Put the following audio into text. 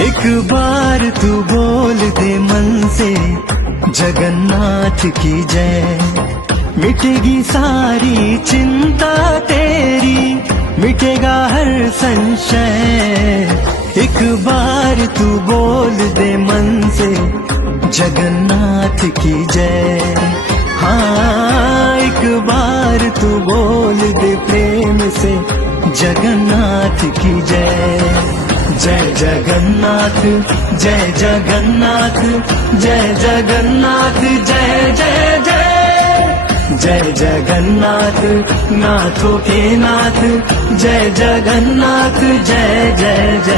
एक बार तू बोल दे मन से जगन्नाथ की जय, मिटेगी सारी चिंता तेरी, मिटेगा हर संशय। एक बार तू बोल दे मन से जगन्नाथ की जय। हाँ, एक बार तू बोल दे प्रेम से जगन्नाथ की जय। जय जगन्नाथ जय जगन्नाथ, जय जगन्नाथ जय जय जय। जय जगन्नाथ नाथों के नाथ, जय जगन्नाथ जय जय जय।